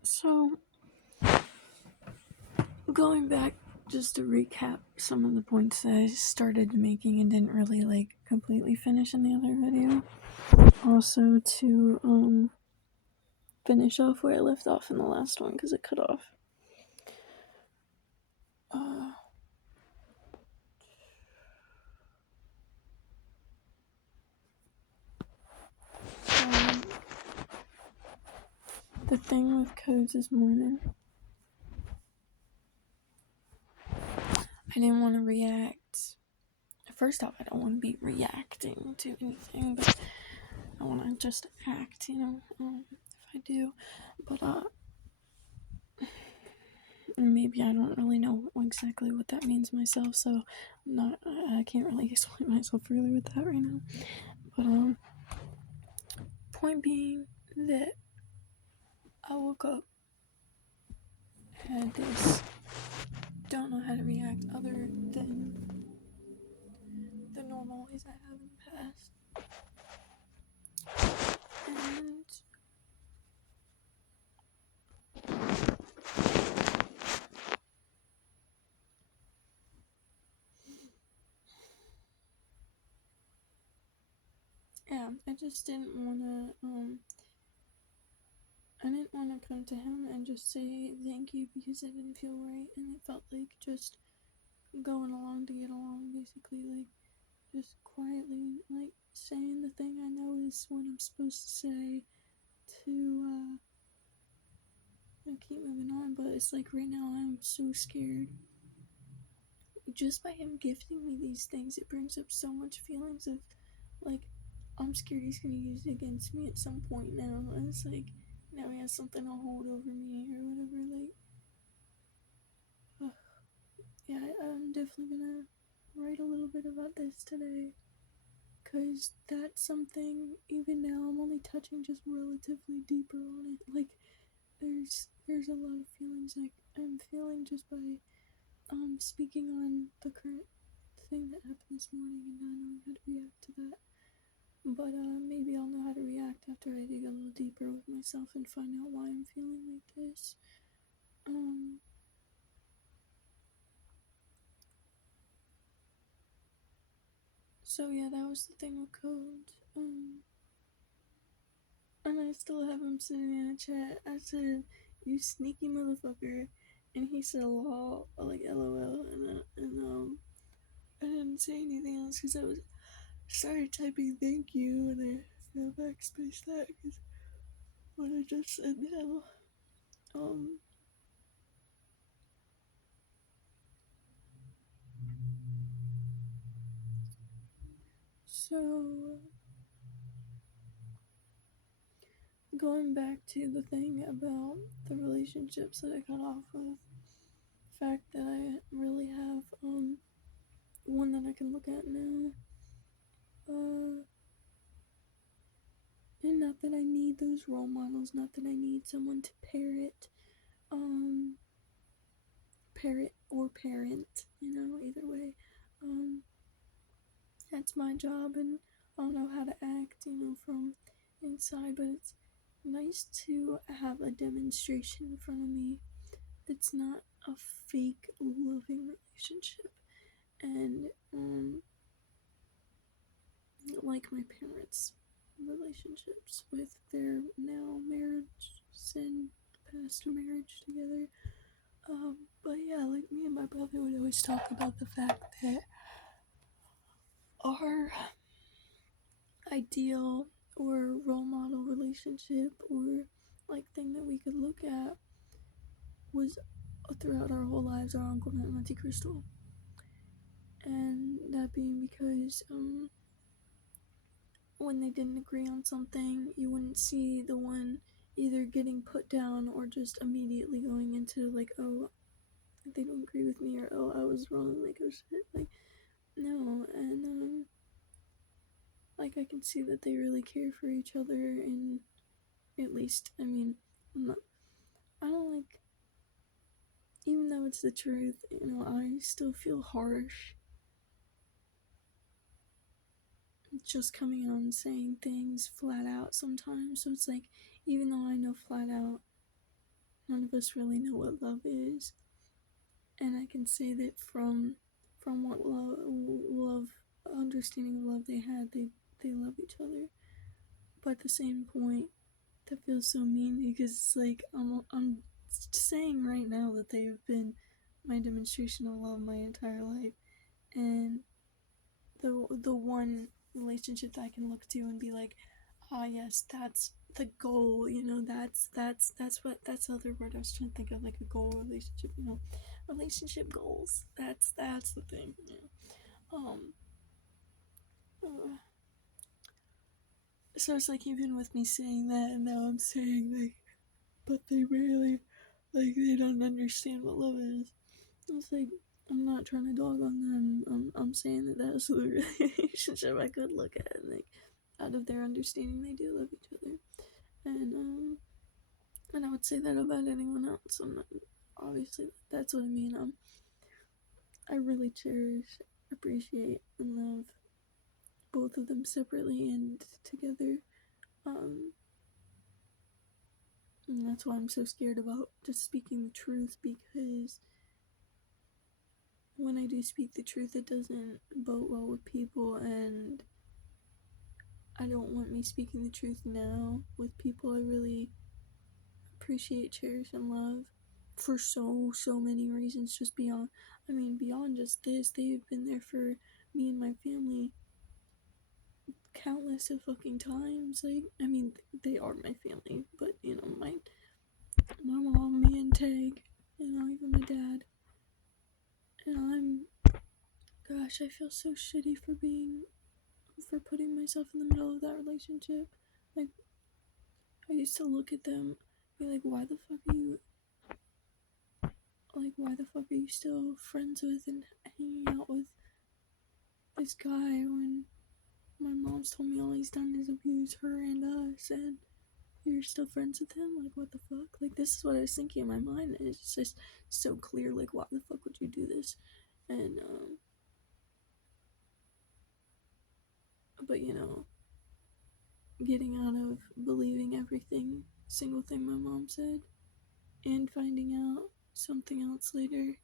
So, going back just to recap some of the points that I started making and didn't really completely finish in the other video. Also to finish off where I left off in the last one because it cut off. The thing with codes this morning, I didn't want to react. First off, I don't want to be reacting to anything, but I want to just act, if I do. But, maybe I don't really know exactly what that means myself, so I can't really explain myself really with that right now. But, point being that I woke up, had this, don't know how to react other than the normal ways I have in the past. And yeah, I just didn't wanna I didn't want to come to him and just say thank you because I didn't feel right, and it felt like just going along to get along, basically, just quietly, saying the thing I know is what I'm supposed to say to keep moving on. But it's like right now I'm so scared. Just by him gifting me these things, it brings up so much feelings of I'm scared he's gonna use it against me at some point now. And it's like now he has something to hold over me or whatever. Yeah, I'm definitely gonna write a little bit about this today. Because that's something, even now, I'm only touching just relatively deeper on it. There's a lot of feelings I'm feeling just by speaking on the current thing that happened this morning and not knowing how to react to that. But maybe I'll know how to react after I dig a little deeper with myself and find out why I'm feeling like this. So yeah, that was the thing with code. And I still have him sitting in a chat. I said, "You sneaky motherfucker," and he said, "Lol," like LOL, and I didn't say anything else because I started typing "thank you" and I backspaced that because what I just said now. Um. So going back to the thing about the relationships that I got off with, the fact that I really have one that I can look at now. And not that I need those role models, not that I need someone to parrot or parent, either way. That's my job, and I'll know how to act, from inside, but it's nice to have a demonstration in front of me that's not a fake loving relationship. And, like my parents' relationships with their now marriage and past marriage together. But yeah, like me and my brother would always talk about the fact that our ideal or role model relationship or thing that we could look at was throughout our whole lives our uncle and Auntie Crystal. And that being because when they didn't agree on something, you wouldn't see the one either getting put down or just immediately going into oh, they don't agree with me, or oh, I was wrong, oh shit, no. And I can see that they really care for each other, and at least, I mean, I don't even though it's the truth, I still feel harsh just coming out and saying things flat out sometimes. So it's even though I know flat out none of us really know what love is. And I can say that from what love understanding of love they had, they love each other. But at the same point, that feels so mean because it's like I'm saying right now that they have been my demonstration of love my entire life, and the one relationship that I can look to and be like, ah, yes, that's the goal. You know, that's the other word I was trying to think of, like a goal relationship. You know, relationship goals. That's the thing. You know? Uh, so it's like even with me saying that, and now I'm saying like, but they really, like, they don't understand what love is. It's like, I'm not trying to dog on them. I'm saying that that's the relationship I could look at. And, like, out of their understanding, they do love each other. And I would say that about anyone else. I'm not, obviously, that's what I mean. I really cherish, appreciate, and love both of them separately and together. And that's why I'm so scared about just speaking the truth, because when I do speak the truth, it doesn't bode well with people, and I don't want me speaking the truth now with people I really appreciate, cherish, and love for so many reasons. Just beyond just this, they've been there for me and my family countless of fucking times. Like, I mean, they are my family, but you know, my mom, me, and Tag, you know, even my dad. And gosh, I feel so shitty for putting myself in the middle of that relationship. Like, I used to look at them, be like, why the fuck are you still friends with and hanging out with this guy when my mom's told me all he's done is abuse her and us, and you're still friends with him? Like, what the fuck? Like, this is what I was thinking in my mind, and it's just so clear, like, why the fuck would you do this? And, but you know, getting out of believing everything single thing my mom said and finding out something else later,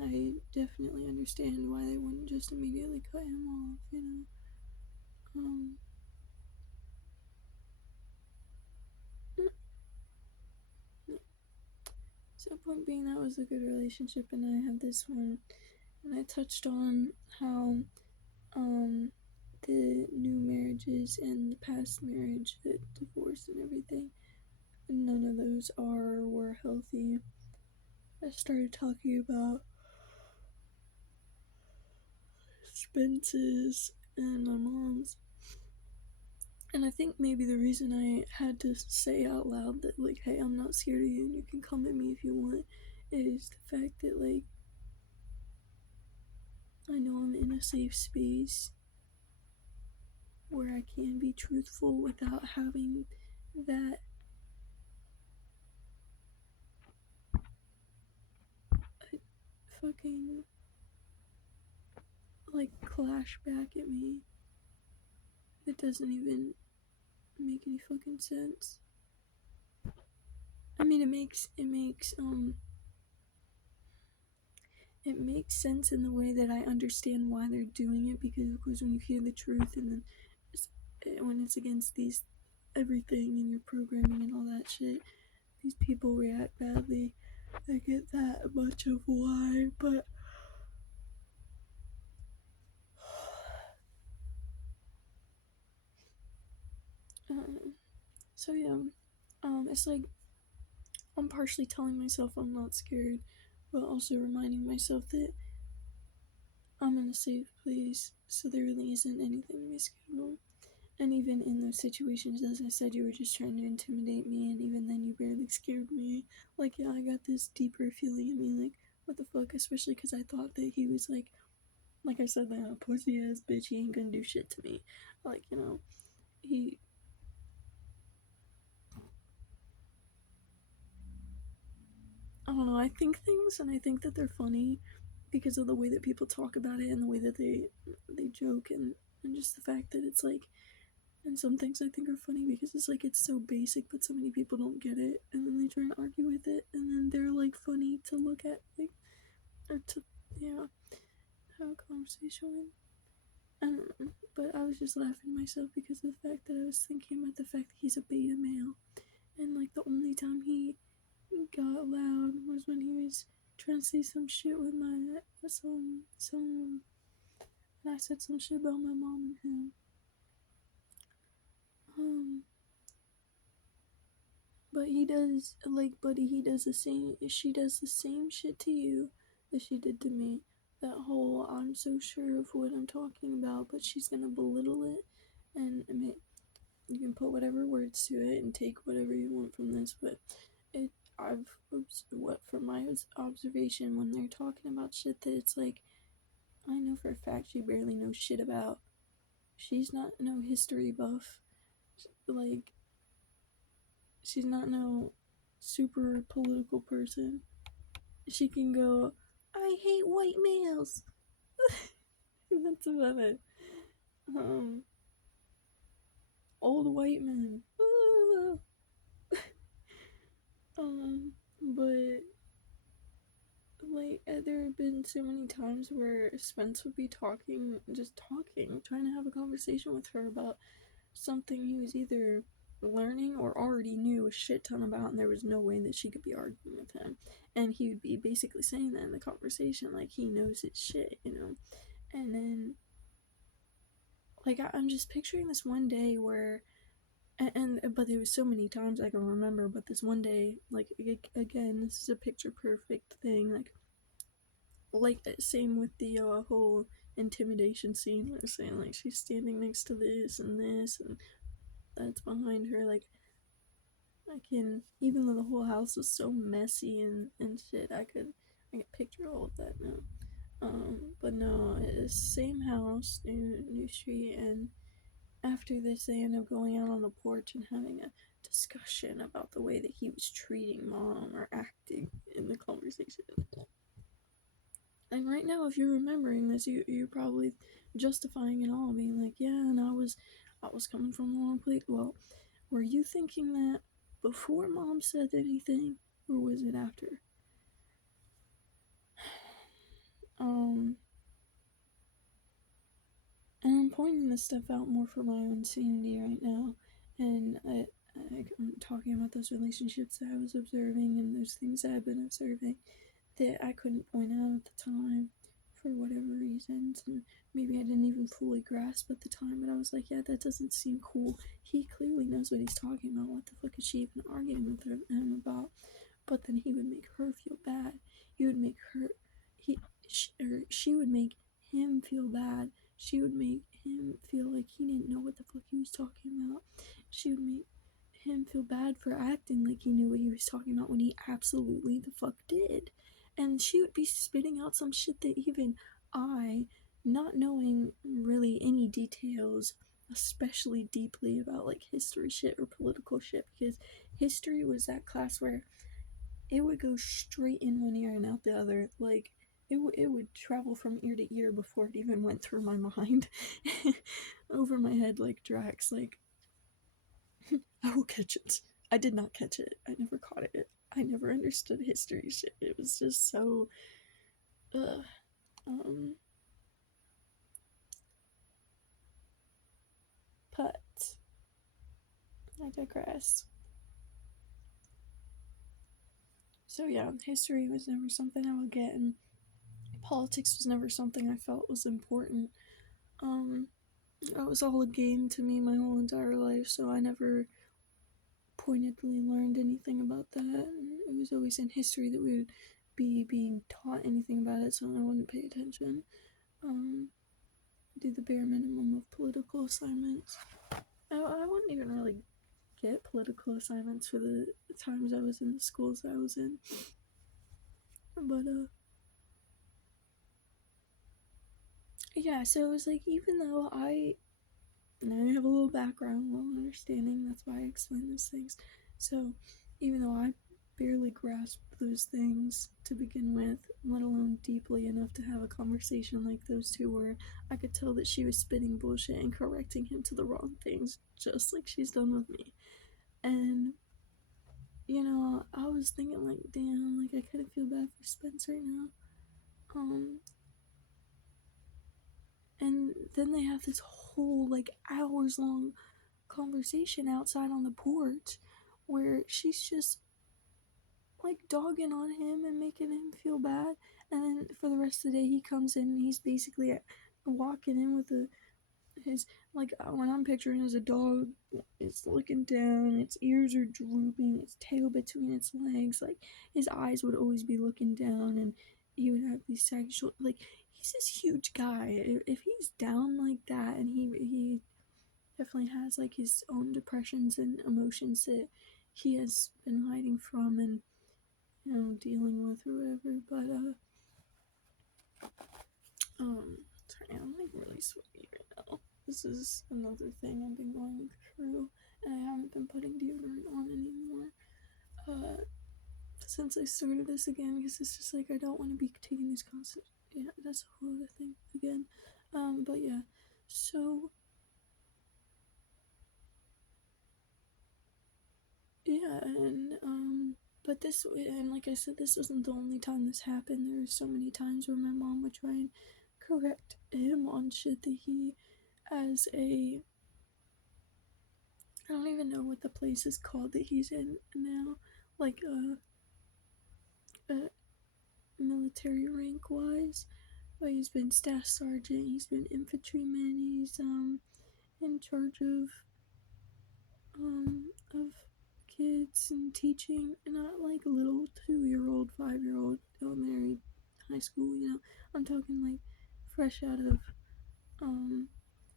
I definitely understand why they wouldn't just immediately cut him off, you know. Um, so point being, that was a good relationship, and I have this one, and I touched on how, the new marriages and the past marriage, the divorce and everything, none of those were healthy. I started talking about Spence's and my mom's. And I think maybe the reason I had to say out loud that, like, hey, I'm not scared of you and you can come at me if you want, is the fact that, like, I know I'm in a safe space where I can be truthful without having that fucking, like, clash back at me that doesn't even make any fucking sense. I mean, it makes sense in the way that I understand why they're doing it, because when you hear the truth and then when it's against these everything in your programming and all that shit, these people react badly. I get that much of why, but so yeah, it's like I'm partially telling myself I'm not scared, but also reminding myself that I'm in a safe place, so there really isn't anything to be scared of. And even in those situations, as I said, you were just trying to intimidate me, and even then, you barely scared me. Like, yeah, I got this deeper feeling in me, like, what the fuck? Especially because I thought that he was like I said, that pussy ass bitch, he ain't gonna do shit to me. Like, you know, he. I don't know, I think things, and I think that they're funny because of the way that people talk about it and the way that they joke, and just the fact that it's like, And some things I think are funny because it's like it's so basic, but so many people don't get it, and then they try and argue with it, and then they're like funny to look at, like, or to, yeah, have a conversation with. I don't know, but I was just laughing myself because of the fact that I was thinking about the fact that he's a beta male, and like the only time he got loud was when he was trying to say some shit with my some and I said some shit about my mom and him. Um, but he does, like, buddy, he does the same. She does the same shit to you that she did to me. That whole I'm so sure of what I'm talking about, but she's gonna belittle it, and I mean, you can put whatever words to it and take whatever you want from this, but it I've what from my observation when they're talking about shit that it's like I know for a fact she barely knows shit about. She's not no history buff. Like, she's not no super political person. She can go, I hate white males. That's about it. Um, old white men. But like there have been so many times where Spence would be talking, just talking, trying to have a conversation with her about something he was either learning or already knew a shit ton about, and there was no way that she could be arguing with him. And he would be basically saying that in the conversation, like he knows his shit, you know. And then, like, I'm just picturing this one day where, but there was so many times I can remember, but this one day, like, again, this is a picture perfect thing, like same with the whole intimidation scene where it's saying like she's standing next to this and that's behind her, like I can, even though the whole house was so messy and shit, I could picture all of that now. But no, it's same house, new street, and after this, they end up going out on the porch and having a discussion about the way that he was treating mom or acting in the conversation. And right now, if you're remembering this, you're probably justifying it all, being like, yeah, and I was coming from the wrong place. Well, were you thinking that before mom said anything, or was it after? Um, and I'm pointing this stuff out more for my own sanity right now, and I'm talking about those relationships that I was observing and those things that I've been observing that I couldn't point out at the time for whatever reasons, and maybe I didn't even fully grasp at the time, but I was like, yeah, that doesn't seem cool. He clearly knows what he's talking about. What the fuck is she even arguing with him about? But then he would make her feel bad. He would make her, she would make him feel bad. She would make him feel like he didn't know what the fuck he was talking about. She would make him feel bad for acting like he knew what he was talking about when he absolutely the fuck did. And she would be spitting out some shit that even I, not knowing really any details, especially deeply about like history shit or political shit, because history was that class where it would go straight in one ear and out the other. Like, it would travel from ear to ear before it even went through my mind. Over my head like Drax. Like, I will catch it. I did not catch it. I never caught it. I never understood history shit. It was just so. Uh, um. But I digress. So yeah, history was never something I would get, and politics was never something I felt was important. Um, it was all a game to me my whole entire life, so I never pointedly learned anything about that. And it was always in history that we would be being taught anything about it, so I wouldn't pay attention. Um, do the bare minimum of political assignments. I wouldn't even really get political assignments for the times I was in the schools I was in. But yeah, so it was like even though I have a little background, a little understanding, that's why I explain those things. So even though I barely grasp those things to begin with, let alone deeply enough to have a conversation like those two where I could tell that she was spitting bullshit and correcting him to the wrong things, just like she's done with me. And, I was thinking, like, damn, like, I kind of feel bad for Spence right now. And then they have this whole, like, hours long conversation outside on the porch where she's just like dogging on him and making him feel bad. And then for the rest of the day, he comes in and he's basically walking in with his, like, when I'm picturing as a dog, it's looking down, its ears are drooping, its tail between its legs, like his eyes would always be looking down, and he would have these saggy shoulders. Like, he's this huge guy. If he's down like that, and he definitely has like his own depressions and emotions that he has been hiding from and dealing with or whatever. But sorry, I'm like really sweaty right now. This is another thing I've been going through, and I haven't been putting deodorant on anymore. Since I started this again, because it's just like I don't want to be taking these constant. Yeah, that's a whole other thing again. But yeah, so yeah, and but this, and like I said, this wasn't the only time this happened. There were so many times where my mom would try and correct him on shit that he, as a, I don't even know what the place is called that he's in now, like military rank wise. But he's been staff sergeant, he's been infantryman, he's in charge of kids and teaching, and not like a little 2-year-old, 5-year-old elementary, high school. I'm talking like fresh out of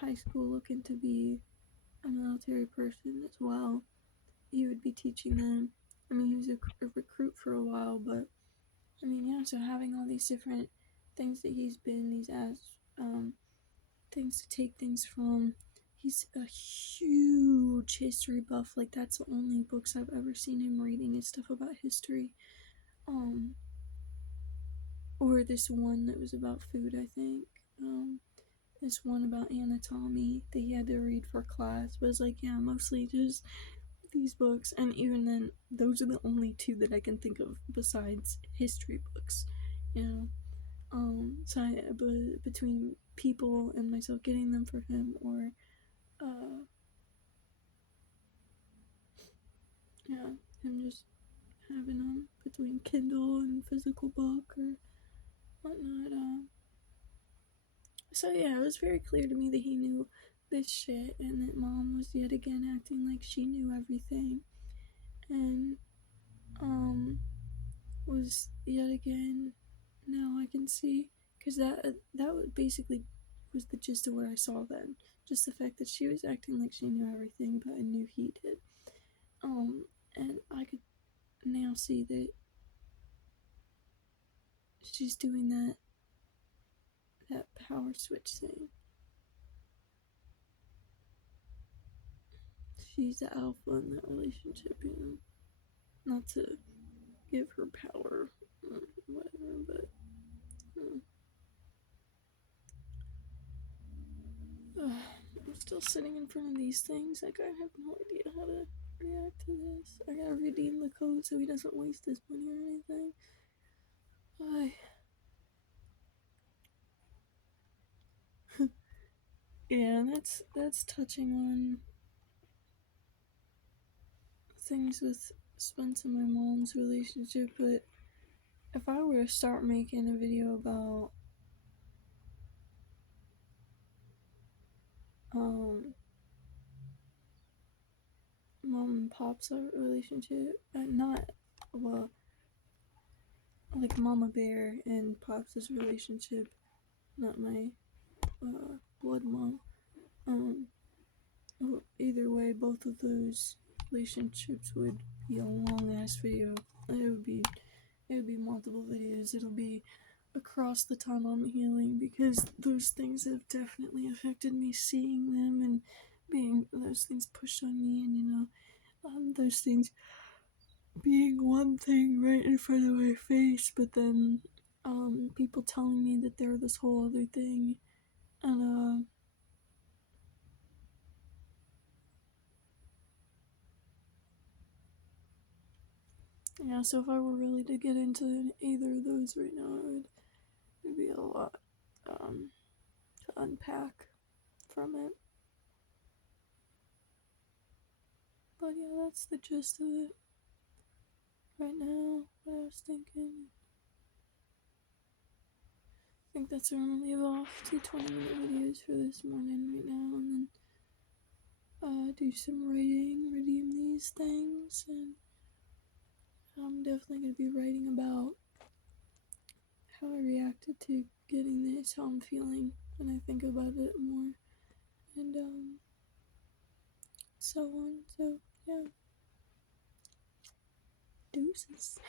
high school, looking to be a military person as well. He would be teaching them. I mean, he was a recruit for a while, but I mean, yeah. So having all these different things that he's been, these things to take things from. He's a huge history buff. Like, that's the only books I've ever seen him reading is stuff about history. Or this one that was about food, I think. This one about anatomy that he had to read for class. But it's like, yeah, mostly just these books. And even then, those are the only two that I can think of besides history books. So between people and myself getting them for him, or yeah, him just having them between Kindle and physical book or whatnot. So yeah, it was very clear to me that he knew this shit, and that mom was yet again acting like she knew everything, and was yet again, now I can see, because that basically was the gist of what I saw then. Just the fact that she was acting like she knew everything, but I knew he did. And I could now see that she's doing that power switch thing. She's the alpha in that relationship, Not to give her power, or whatever, but. I'm still sitting in front of these things. Like, I have no idea how to react to this. I gotta redeem the code so he doesn't waste his money or anything. Yeah, that's touching on things with Spence and my mom's relationship, but if I were to start making a video about mom and pop's relationship, not, well, like Mama Bear and Pop's relationship, not my blood mom. Either way, both of those relationships would be a long ass video. It would be multiple videos. It'll be across the time I'm healing, because those things have definitely affected me, seeing them and being those things pushed on me, and those things being one thing right in front of my face, but then people telling me that they're this whole other thing. And yeah, so if I were really to get into either of those right now, it'd be a lot to unpack from it. But yeah, that's the gist of it right now. What I was thinking. I think that's where I'm gonna leave off 2 20-minute videos for this morning right now, and then do some writing, redeem these things, and I'm definitely gonna be writing about how I reacted to getting this, how I'm feeling when I think about it more, and so on. So yeah, deuces.